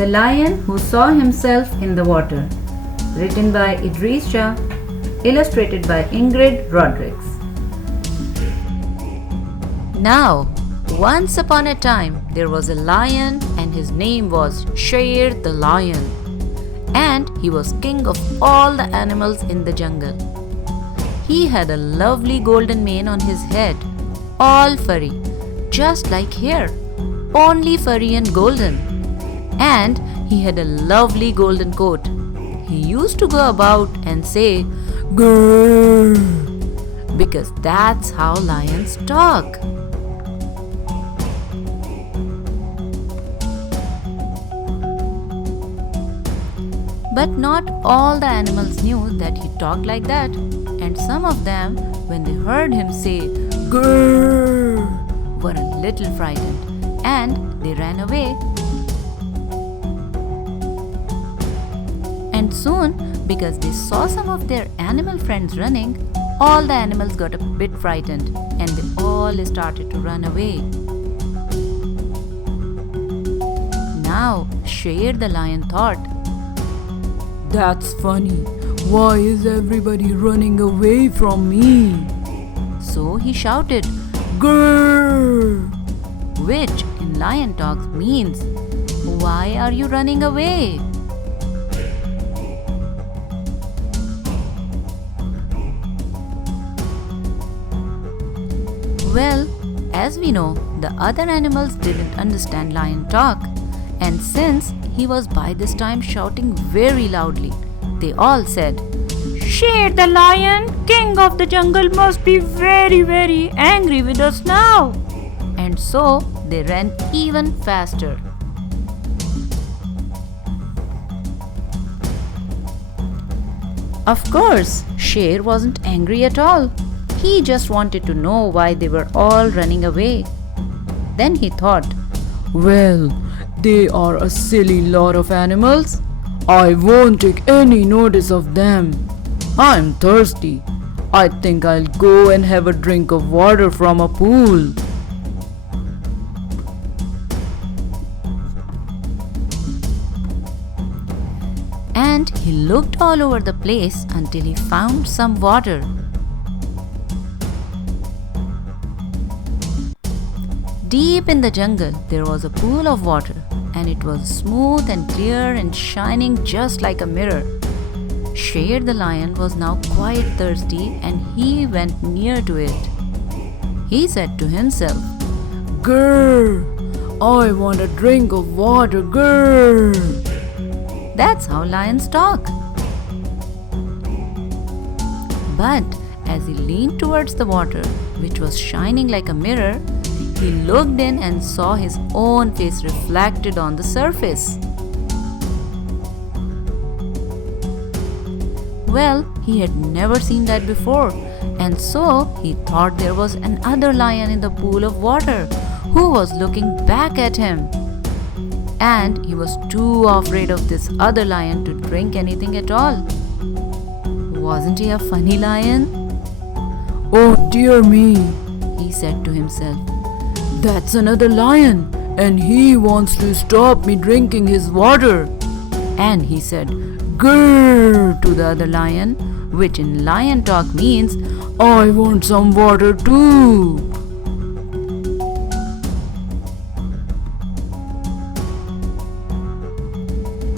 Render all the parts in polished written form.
The Lion Who Saw Himself in the Water. Written by Idries Shah. Illustrated by Ingrid Rodrigues. Now, once upon a time, there was a lion and his name was Shah the lion. And he was king of all the animals in the jungle. He had a lovely golden mane on his head, all furry, just like hair, only furry and golden. And he had a lovely golden coat. He used to go about and say, "Grrr," because that's how lions talk. But not all the animals knew that he talked like that, and some of them, when they heard him say "grrr," were a little frightened, and they ran away. And soon, because they saw some of their animal friends running, all the animals got a bit frightened and they all started to run away. Now, Shah the lion thought, "That's funny. Why is everybody running away from me?" So he shouted, "Grrr," which in lion talk means, "Why are you running away?" Well, as we know, the other animals didn't understand lion talk, and since he was by this time shouting very loudly, they all said, "Shah the lion, king of the jungle, must be very, very angry with us now." And so they ran even faster. Of course, Shah wasn't angry at all. He just wanted to know why they were all running away. Then he thought, "Well, they are a silly lot of animals. I won't take any notice of them. I'm thirsty. I think I'll go and have a drink of water from a pool." And he looked all over the place until he found some water. Deep in the jungle, there was a pool of water, and it was smooth and clear and shining just like a mirror. Shah the lion was now quite thirsty, and he went near to it. He said to himself, "Grrr, I want a drink of water, grrr." That's how lions talk. But as he leaned towards the water, which was shining like a mirror, he looked in and saw his own face reflected on the surface. Well, he had never seen that before, and so he thought there was another lion in the pool of water who was looking back at him. And he was too afraid of this other lion to drink anything at all. Wasn't he a funny lion? "Oh dear me," he said to himself. "That's another lion, and he wants to stop me drinking his water." And he said, "Grrr," to the other lion, which in lion talk means, "I want some water too."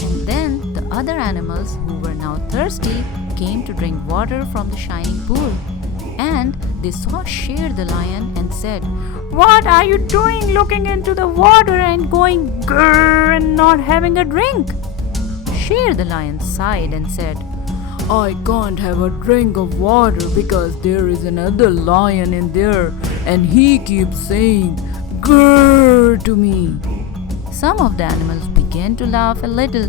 And then the other animals who were now thirsty came to drink water from the shining pool. And they saw Shah the lion and said, "What are you doing looking into the water and going grrr and not having a drink?" Shah the lion sighed and said, "I can't have a drink of water because there is another lion in there and he keeps saying grrr to me." Some of the animals began to laugh a little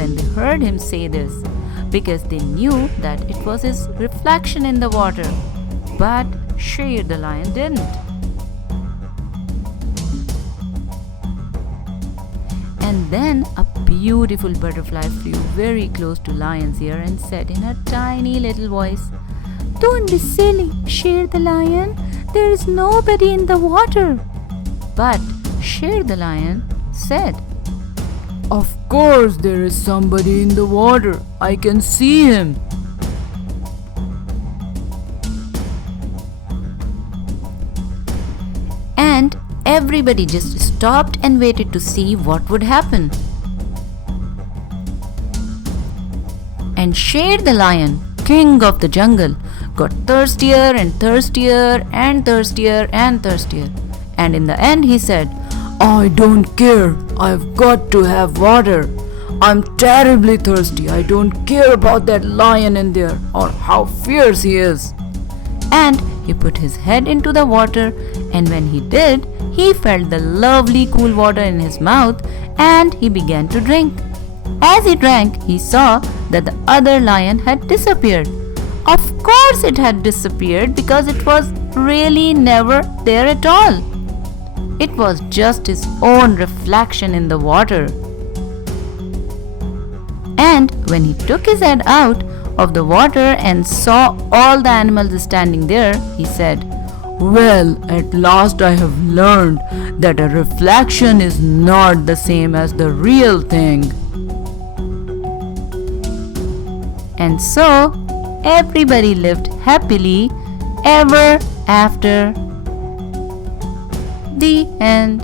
when they heard him say this, because they knew that it was his reflection in the water. But Shah the lion didn't. And then a beautiful butterfly flew very close to Lion's ear and said in a tiny little voice, "Don't be silly, Shah the lion. There is nobody in the water." But Shah the lion said, Of course there is somebody in the water. I can see him. And everybody just stopped and waited to see what would happen. And Sher the lion, king of the jungle, got thirstier and thirstier and thirstier and thirstier. And in the end he said, I don't care. I've got to have water. I'm terribly thirsty. I don't care about that lion in there or how fierce he is. And he put his head into the water, and when he did, he felt the lovely cool water in his mouth and he began to drink. As he drank, he saw that the other lion had disappeared. Of course it had disappeared because it was really never there at all. It was just his own reflection in the water. And when he took his head out of the water and saw all the animals standing there, he said, Well, at last I have learned that a reflection is not the same as the real thing. And so, everybody lived happily ever after. The end.